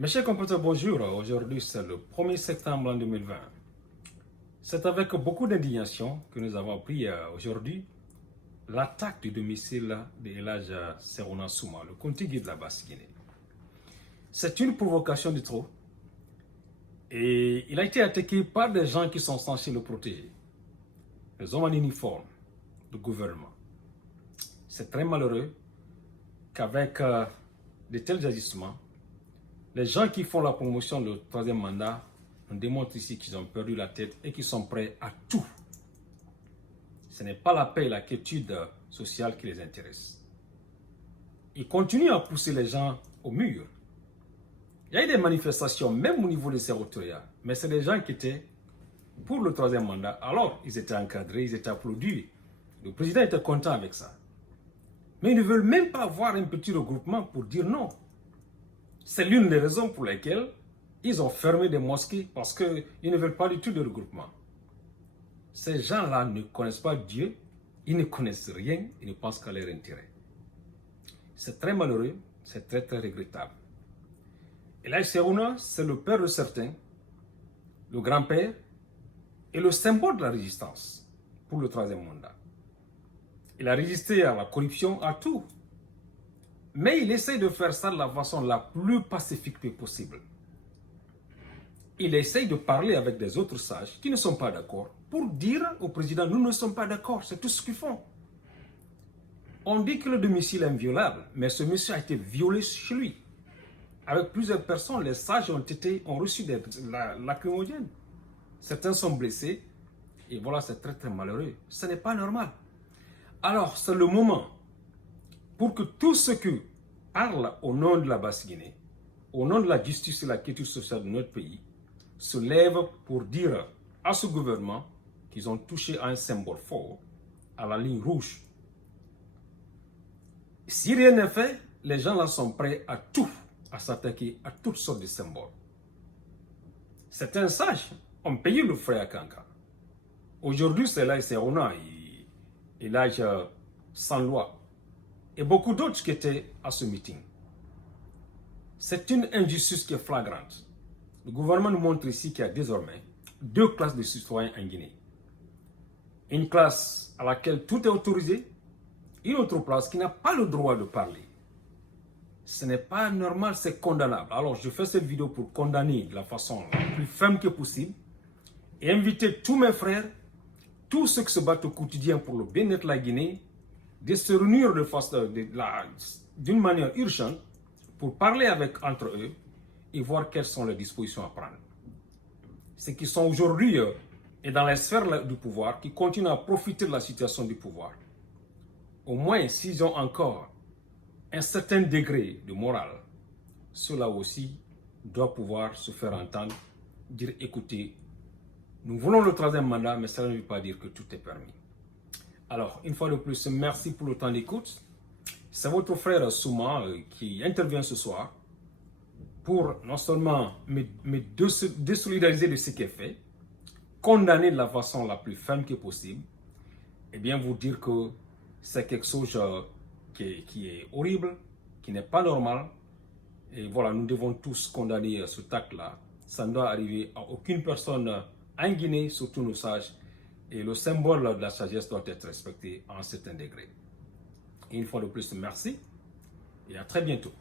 Mes chers compatriotes, bonjour. Aujourd'hui, c'est le 1er septembre 2020. C'est avec beaucoup d'indignation que nous avons appris aujourd'hui l'attaque du domicile de El Hadj Serouna Souma, le contigui de la Basse-Guinée. C'est une provocation de trop. Et il a été attaqué par des gens qui sont censés le protéger. Les hommes en uniforme du gouvernement. C'est très malheureux qu'avec de tels agissements, les gens qui font la promotion du troisième mandat nous démontrent ici qu'ils ont perdu la tête et qu'ils sont prêts à tout. Ce n'est pas la paix et la quiétude sociale qui les intéressent. Ils continuent à pousser les gens au mur. Il y a eu des manifestations, même au niveau des territoires, mais c'est des gens qui étaient pour le troisième mandat. Alors, ils étaient encadrés, ils étaient applaudis. Le président était content avec ça. Mais ils ne veulent même pas avoir un petit regroupement pour dire non. C'est l'une des raisons pour lesquelles ils ont fermé des mosquées, parce qu'ils ne veulent pas du tout de regroupement. Ces gens-là ne connaissent pas Dieu, ils ne connaissent rien, ils ne pensent qu'à leur intérêt. C'est très malheureux, c'est très très regrettable. El Hadj Serouna, c'est le père de certains, le grand-père et le symbole de la résistance pour le troisième mandat. Il a résisté à la corruption, à tout. Mais il essaie de faire ça de la façon la plus pacifique possible. Il essaie de parler avec des autres sages qui ne sont pas d'accord pour dire au président, nous ne sommes pas d'accord, c'est tout ce qu'ils font. On dit que le domicile est inviolable, mais ce monsieur a été violé chez lui. Avec plusieurs personnes, les sages ont reçu des lacrymogènes. Certains sont blessés, et voilà, c'est très très malheureux. Ce n'est pas normal. Alors, c'est le moment pour que tous ceux qui parlent au nom de la Basse-Guinée, au nom de la justice et de la quiétude sociale de notre pays, se lèvent pour dire à ce gouvernement qu'ils ont touché à un symbole fort, à la ligne rouge. Si rien n'est fait, les gens là sont prêts à tout, à s'attaquer à toutes sortes de symboles. Certains sages ont payé le frais à Kanka. Aujourd'hui, c'est El Hadj Serouna et El Hadj sans loi et beaucoup d'autres qui étaient à ce meeting. C'est une injustice qui est flagrante. Le gouvernement nous montre ici qu'il y a désormais deux classes de citoyens en Guinée. Une classe à laquelle tout est autorisé, une autre classe qui n'a pas le droit de parler. Ce n'est pas normal, c'est condamnable. Alors je fais cette vidéo pour condamner de la façon la plus ferme que possible et inviter tous mes frères, tous ceux qui se battent au quotidien pour le bien-être de la Guinée, de se réunir d'une manière urgente pour parler entre eux et voir quelles sont les dispositions à prendre. Ceux qui sont aujourd'hui et dans les sphères du pouvoir, qui continuent à profiter de la situation du pouvoir, au moins s'ils ont encore un certain degré de morale, cela aussi doit pouvoir se faire entendre, dire écoutez, nous voulons le troisième mandat, mais cela ne veut pas dire que tout est permis. Alors, une fois de plus, merci pour le temps d'écoute. C'est votre frère Souma qui intervient ce soir pour non seulement me désolidariser de ce qui est fait, condamner de la façon la plus ferme que possible, et bien vous dire que c'est quelque chose qui est horrible, qui n'est pas normal. Et voilà, nous devons tous condamner ce acte-là. Ça ne doit arriver à aucune personne en Guinée, surtout nos sages. Et le symbole de la sagesse doit être respecté à un certain degré. Et une fois de plus, merci et à très bientôt.